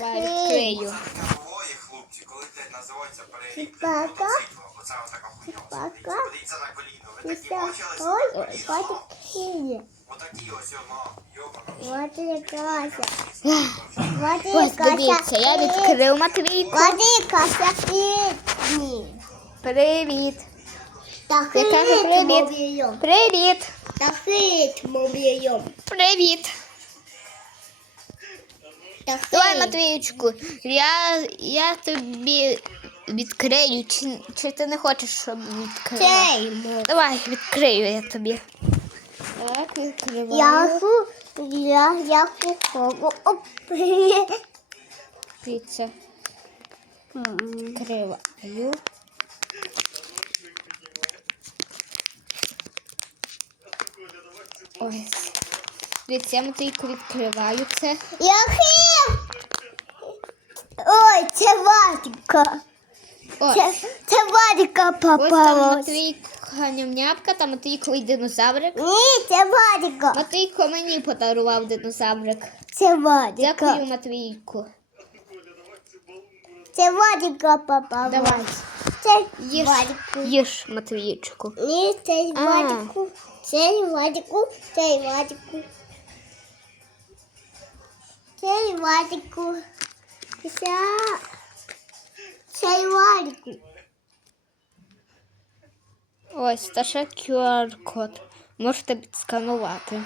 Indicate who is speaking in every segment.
Speaker 1: Давай відкрию.
Speaker 2: Двоє хлопці, коли це називається переріб мотоцикла. Оце така хуйня. Подивіться на коліно. Ви такі
Speaker 3: Київ.
Speaker 2: Отакі ось воно. Йобана.
Speaker 3: Владик Кася.
Speaker 1: Ось дивіться, я відкрив Матвійку.
Speaker 3: Владик Кася Київ.
Speaker 1: Привіт.
Speaker 3: Та хит
Speaker 1: привіт.
Speaker 3: мобільйом.
Speaker 1: Привіт.
Speaker 3: Та хит мобільйом.
Speaker 1: Привіт.
Speaker 3: Та
Speaker 1: Давай,
Speaker 3: хит.
Speaker 1: Матвійчику, я, я тобі відкрию. Чи, чи ти не хочеш, щоб відкрила?
Speaker 3: Цей моб.
Speaker 1: Давай, відкрию я тобі. Так, відкриваю.
Speaker 3: Я ху, я, я ху, оп.
Speaker 1: Дивіться, відкриваю. Ось. Дивіться, я Матвійку відкриваю це.
Speaker 3: Я. Ой, це Вадика.
Speaker 1: Ось.
Speaker 3: Це, це Вадика
Speaker 1: Ось там
Speaker 3: попалась.
Speaker 1: Матвійка нямнявка, там Матвійковий динозаврик.
Speaker 3: Ні, це Вадика.
Speaker 1: Матвійко мені подарував динозаврик.
Speaker 3: Це.
Speaker 1: Дякую, Матвійку.
Speaker 3: Це Вадика попалась.
Speaker 1: Давай.
Speaker 3: Це
Speaker 1: Їж,
Speaker 3: Вадику.
Speaker 1: їж Матвійчику.
Speaker 3: Ні, це
Speaker 1: А.
Speaker 3: Вадику. Це Вадику. Це Вадику. Це Вадику. Це це Вадику.
Speaker 1: Ось, та ще QR-код. Можете підсканувати.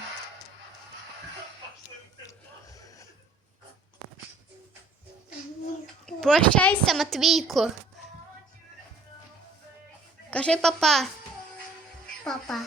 Speaker 1: Прощайся, Матвійку. Cachê, papá.
Speaker 3: Papá.